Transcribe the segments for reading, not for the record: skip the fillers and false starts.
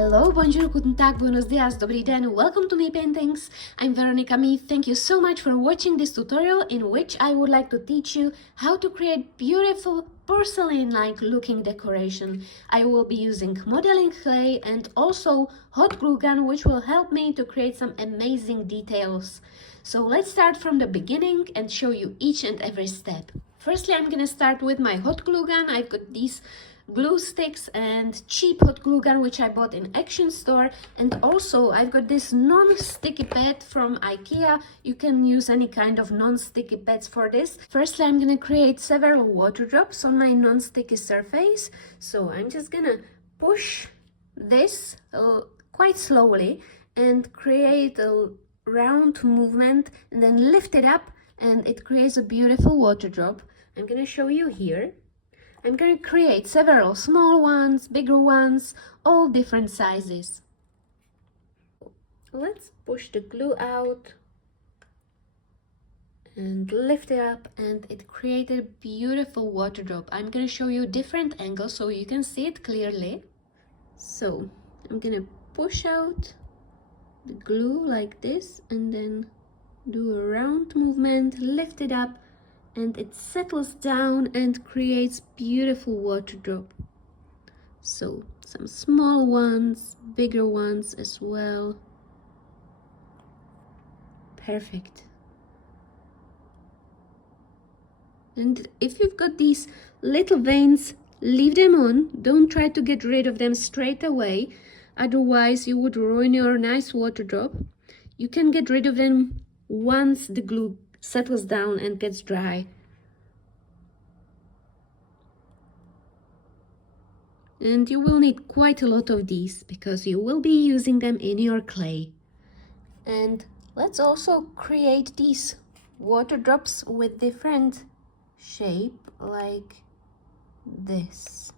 Hello, bonjour, guten tag, buenos dias, dobrý den, welcome to Me Paintings. I'm Veronica Me. Thank you so much for watching this tutorial in which I would like to teach you how to create beautiful porcelain-like looking decoration. I will be using modeling clay and also hot glue gun, which will help me to create some amazing details. So let's start from the beginning and show you each and every step. Firstly, I'm gonna start with my hot glue gun. I've got these glue sticks and cheap hot glue gun which I bought in Action Store, and also I've got this non-sticky pad from IKEA. You can use any kind of non-sticky pads for this. Firstly, I'm gonna create several water drops on my non-sticky surface, so I'm just gonna push this quite slowly and create a round movement and then lift it up and it creates a beautiful water drop. I'm gonna show you here. I'm going to create several small ones, bigger ones, all different sizes. Let's push the glue out and lift it up, and it created a beautiful water drop. I'm going to show you different angles so you can see it clearly. So I'm going to push out the glue like this and then do a round movement, lift it up, and it settles down and creates beautiful water drop. So some small ones, bigger ones as well. Perfect. And if you've got these little veins, leave them on. Don't try to get rid of them straight away, otherwise you would ruin your nice water drop. You can get rid of them once the glue settles down and gets dry. And you will need quite a lot of these because you will be using them in your clay. And let's also create these water drops with different shape like this.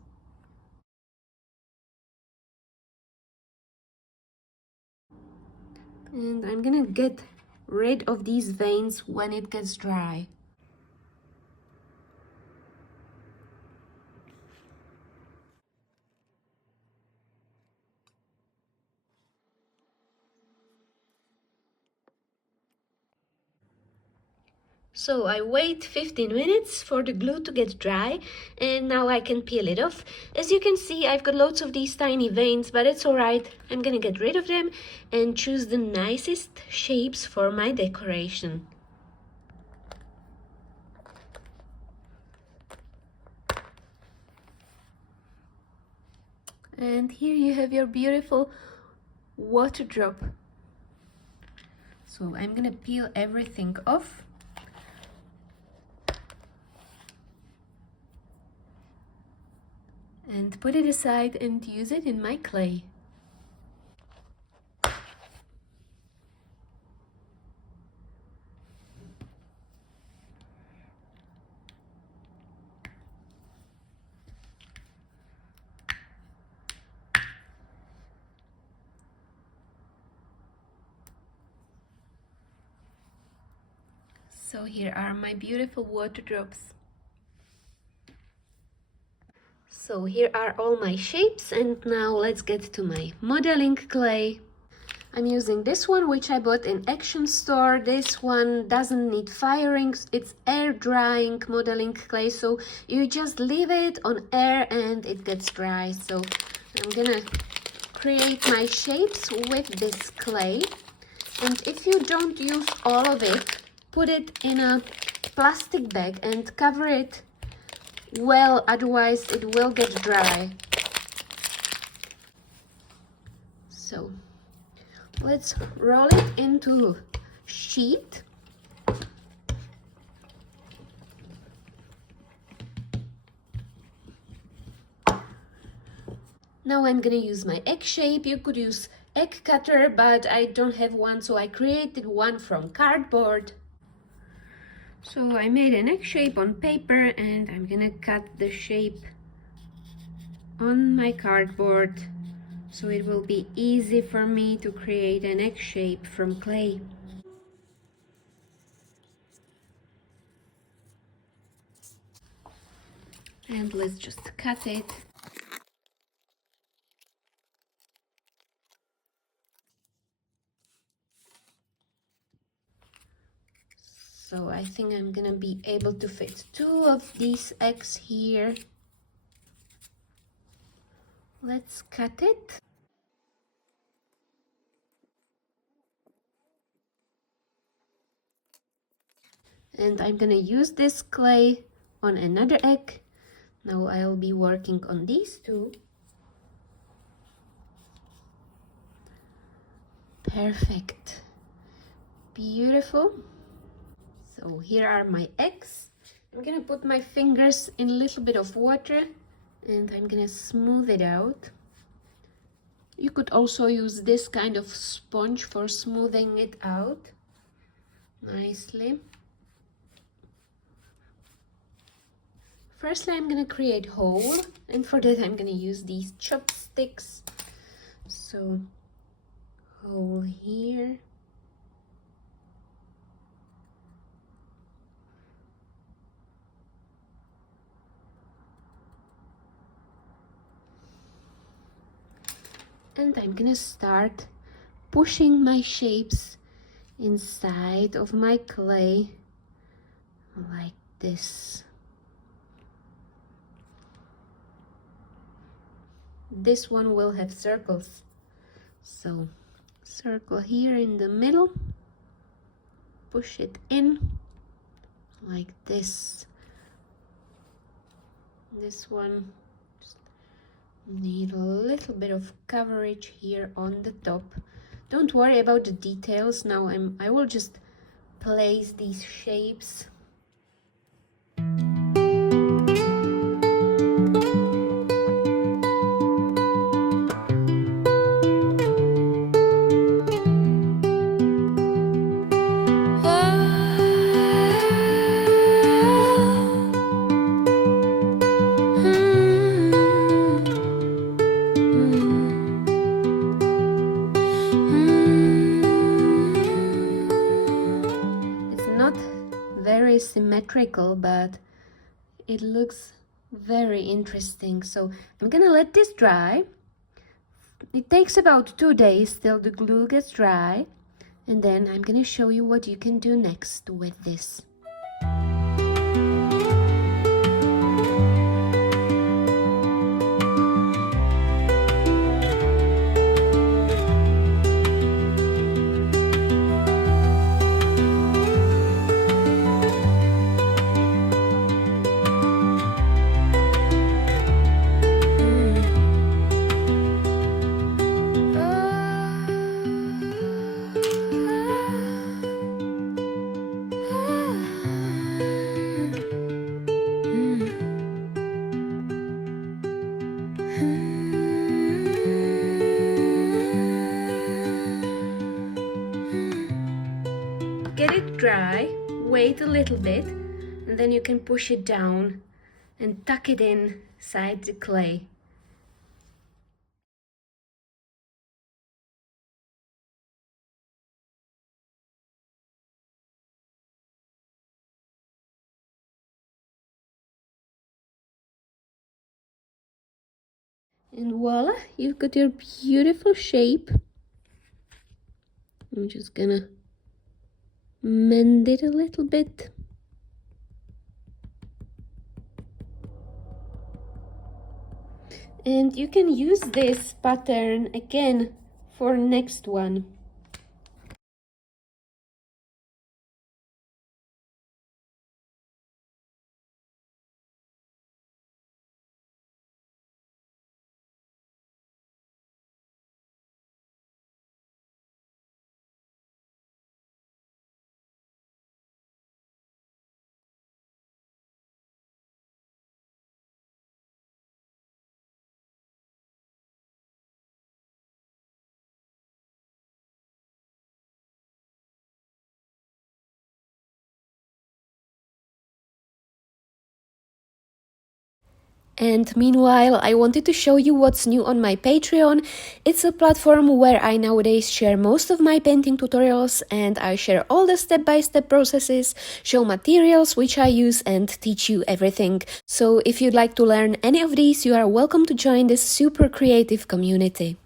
And I'm gonna get rid of these veins when it gets dry. So I wait 15 minutes for the glue to get dry, and now I can peel it off. As you can see, I've got loads of these tiny veins, but it's alright. I'm gonna get rid of them and choose the nicest shapes for my decoration. And here you have your beautiful water drop. So I'm gonna peel everything off. And put it aside and use it in my clay. So here are my beautiful water drops. So here are all my shapes, and now let's get to my modeling clay. I'm using this one which I bought in Action Store. This one doesn't need firing, it's air drying modeling clay, so you just leave it on air and it gets dry. So I'm gonna create my shapes with this clay, and if you don't use all of it, put it in a plastic bag and cover it well, otherwise it will get dry. So let's roll it into sheet. Now I'm gonna use my egg shape. You could use egg cutter, but I don't have one, so I created one from cardboard. So I made an egg shape on paper and I'm gonna cut the shape on my cardboard so it will be easy for me to create an egg shape from clay. And let's just cut it. So I think I'm gonna be able to fit 2 of these eggs here. Let's cut it. And I'm gonna use this clay on another egg. Now I'll be working on these 2. Perfect. Beautiful. So here are my eggs. I'm gonna put my fingers in a little bit of water and I'm gonna smooth it out. You could also use this kind of sponge for smoothing it out nicely. Firstly, I'm gonna create hole, and for that I'm gonna use these chopsticks. So hole here. And I'm gonna start pushing my shapes inside of my clay like this. This one will have circles, so circle here in the middle, push it in like this. This one just need a little bit of coverage here on the top. Don't worry about the details. Now I will just place these shapes. Very symmetrical, but it looks very interesting. So I'm gonna let this dry. It takes about 2 days till the glue gets dry, and then I'm gonna show you what you can do next with this. Get it dry, wait a little bit, and then you can push it down and tuck it inside the clay. And voila, you've got your beautiful shape. I'm just gonna mend it a little bit. And you can use this pattern again for next one. And meanwhile, I wanted to show you what's new on my Patreon. It's a platform where I nowadays share most of my painting tutorials, and I share all the step-by-step processes, show materials which I use, and teach you everything. So if you'd like to learn any of these, you are welcome to join this super creative community.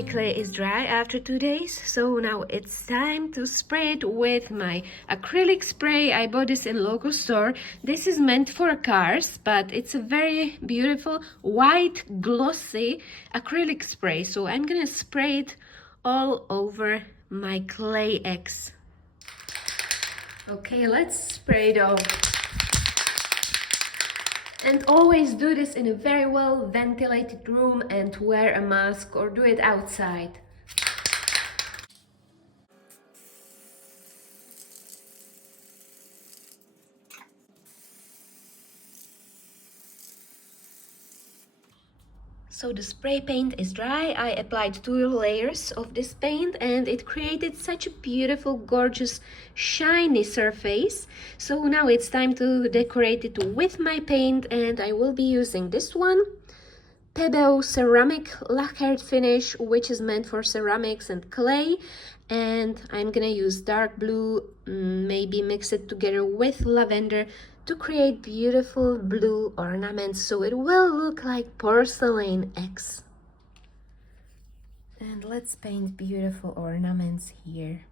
my clay is dry after 2 days, so now it's time to spray it with my acrylic spray. I bought this in local store. This is meant for cars, but it's a very beautiful white glossy acrylic spray, so I'm gonna spray it all over my clay eggs. Okay, let's spray it off. And always do this in a very well ventilated room and wear a mask or do it outside. So the spray paint is dry. I applied 2 layers of this paint and it created such a beautiful, gorgeous, shiny surface. So now it's time to decorate it with my paint, and I will be using this one. Pebble ceramic lacquered finish, which is meant for ceramics and clay. And I'm gonna use dark blue, maybe mix it together with lavender to create beautiful blue ornaments, so it will look like porcelain eggs. And let's paint beautiful ornaments here.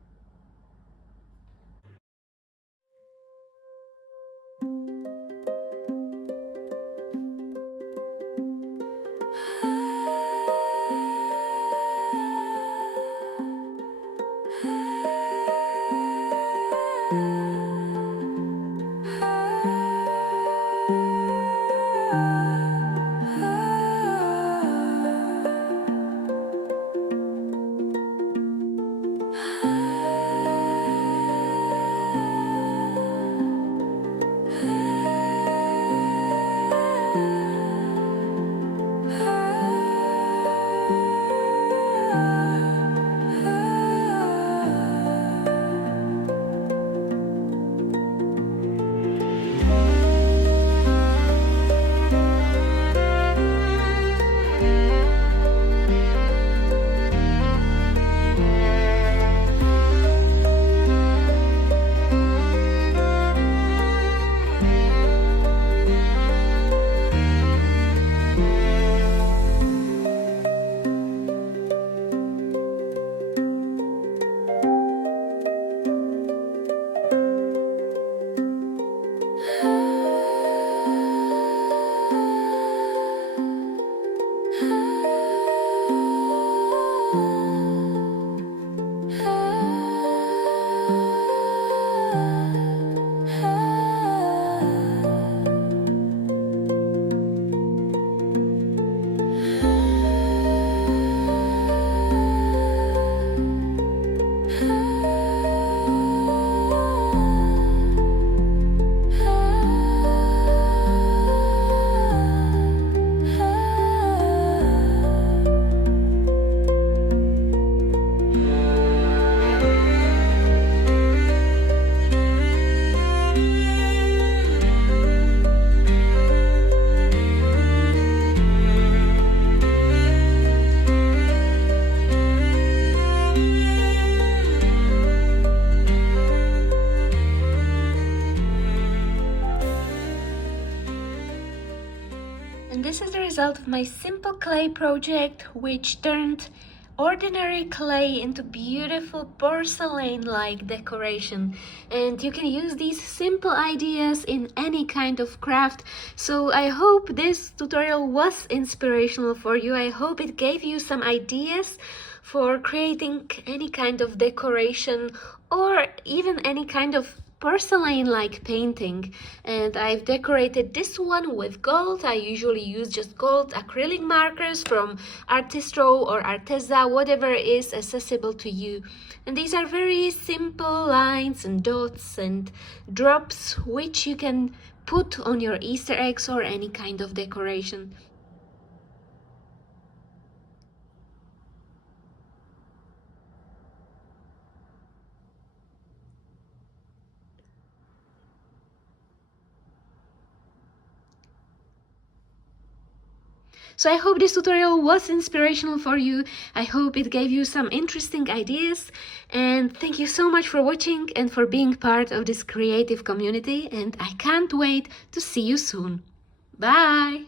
And this is the result of my simple clay project, which turned ordinary clay into beautiful porcelain-like decoration. And you can use these simple ideas in any kind of craft. So I hope this tutorial was inspirational for you. I hope it gave you some ideas for creating any kind of decoration or even any kind of porcelain-like painting. And I've decorated this one with gold. I usually use just gold acrylic markers from Artistro or Arteza, whatever is accessible to you. And these are very simple lines and dots and drops which you can put on your Easter eggs or any kind of decoration. So I hope this tutorial was inspirational for you. I hope it gave you some interesting ideas, and thank you so much for watching and for being part of this creative community, and I can't wait to see you soon. Bye!